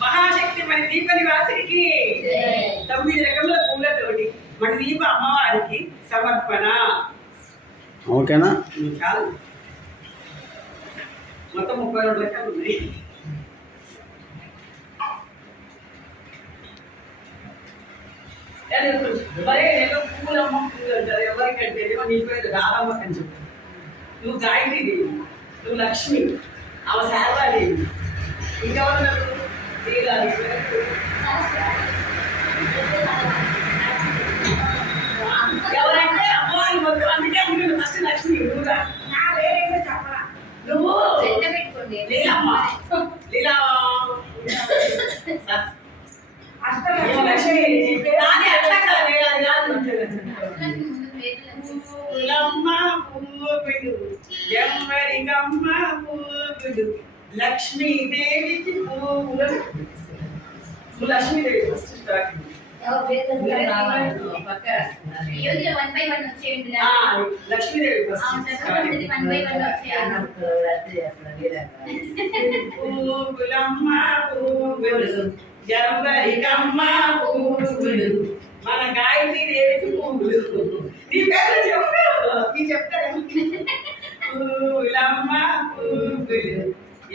మహాశక్తి మన దీప నివాసికి 9 రకముల పూలతోటి మన దీప అమ్మవారికి సమర్పణ. ఓకేనా? చాలు. మొత్తం 32 రకాలు ఉన్నాయి. పూలమ్మ పూలు అంటారు. ఎవరికంటే నీ పేరు రాధమ్మ అని చెప్తారు. నువ్వు గాయత్రి దేవి, నువ్వు లక్ష్మి, ఆమె శారదాదేవి, ఇంకెవరు ఎవరంటే అమ్మవారి మొత్తం. అందుకే అందుకే ఫస్ట్ లక్ష్మి నువ్వుగా నా వేరేగా చెప్పరా. నువ్వు లీలమ్మ, లీలా అష్టలక్ష్మి అట్లా కాదు. పూలమ్మ పువ్వులు, ఎవరికమ్మ పువ్వులు, లక్ష్మీదేవికి పువ్వులు. Lakshmidevi first starting. లక్ష్మీదేవి పువ్వులమ్మ పువ్వులు, ఎవరికమ్మ పువ్వులు, మన గాయత్రి దేవికి పువ్వులు. నీ పేరు చెప్పు, నీ చెప్తాను. పూలమ్మ పువ్వులు,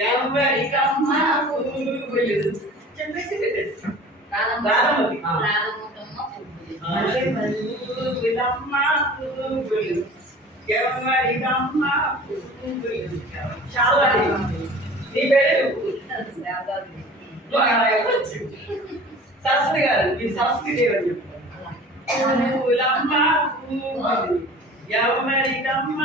ఎవరికమ్మ పువ్వులు చెప్పేసి పూలమ్మ పువ్వులు, ఎవరికమ్మ పువ్వులు. చాలా నీ పేరు సరస్వతి గారు, మీరు సరస్వతి దేవి అని చెప్తారు. పూలమ్మ పువ్వులు, ఎవరికమ్మ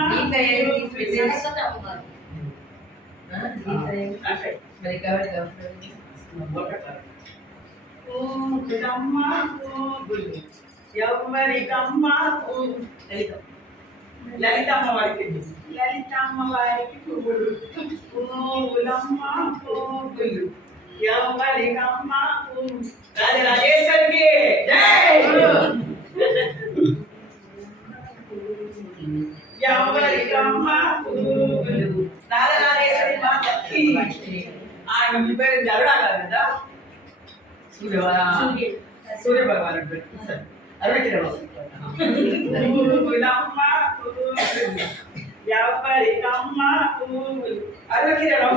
పూలమ్మ పువ్వులు, ఎవరికమ్మ లలితమ్మ వారికి, లలితమ్మ వారికి పువ్వులు. పూలమ్మ పువ్వులు, ఎవరికమ్మ పువ్వులు. రాజరాజేశ్వరికి జై. ఎవరికమ్మ పువ్వులు, రాజరాజేశ్వరి మాతకి. ఆయన మీ పేరు గరుడా కదా, సూర్య భగవాన్ పెట్టారు. అరవకిరణం. పూలమ్మ పువ్వులు, ఎవరికమ్మ పువ్వులు. అరవకిరణం.